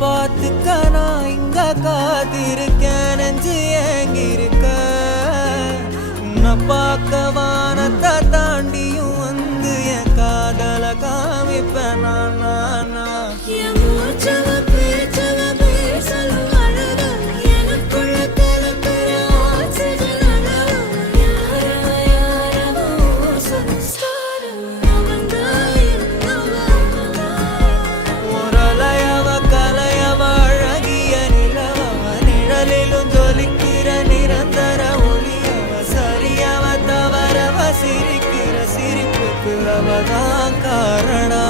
பார்த்துக்க நான் இங்க காத்திருக்கேன் நெஞ்சு ஏங்கிருக்க உன்னை பார்க்க வானத்தை தாண்டியும் வந்து என் காதல காமிப்பேன் நான் சிரிக்கிற சிரிப்புக்கு அவதான் காரணம்.